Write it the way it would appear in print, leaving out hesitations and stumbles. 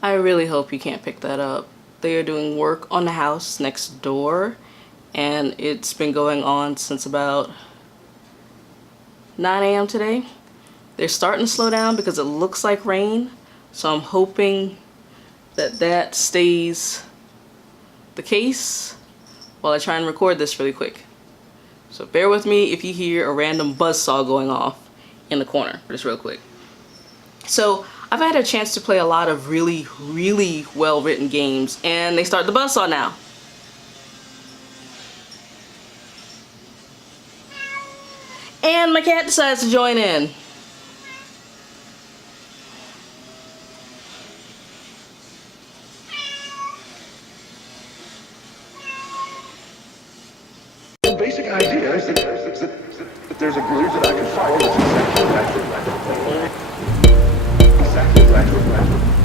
I really hope you can't pick that up. They are doing work on the house next door, and it's been going on since about 9 a.m. today. They're starting to slow down because it looks like rain, so I'm hoping that that stays the case while I try and record this really quick. So bear with me if you hear a random buzzsaw going off in the corner, just real quick. So I've had a chance to play a lot of really well written games, and they start the buzzsaw now. And my cat decides to join in. The basic idea is that there's a groove that I can follow that's exactly right.